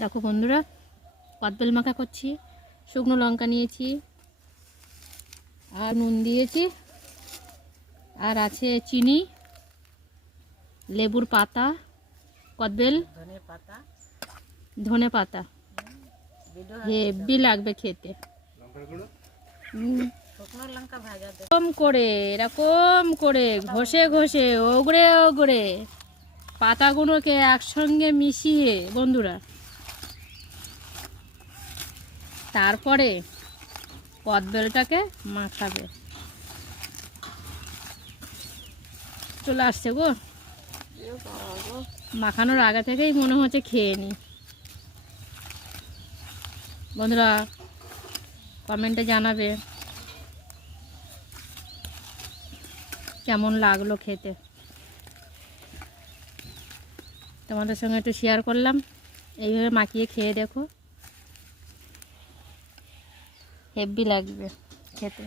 দেখো বন্ধুরা, কদবেল মাখা করছি। শুকনো লঙ্কা নিয়েছি আর নুন দিয়েছি, আর আছে চিনি, লেবুর পাতা, কদবেল, ধনে পাতা। হেভি লাগবে খেতে। এরকম করে ঘষে ঘষে ওগড়ে ওগড়ে পাতাগুলোকে একসঙ্গে মিশিয়ে বন্ধুরা, তারপরে কদবেলটাকে মাখাবে। চলে আসছে গো, মাখানোর আগে থেকেই মনে হচ্ছে খেয়ে নি। বন্ধুরা কমেন্টে জানাবে কেমন লাগলো খেতে। তোমাদের সঙ্গে একটু শেয়ার করলাম। এইভাবে মাখিয়ে খেয়ে দেখো, হেভি লাগবে খেতে।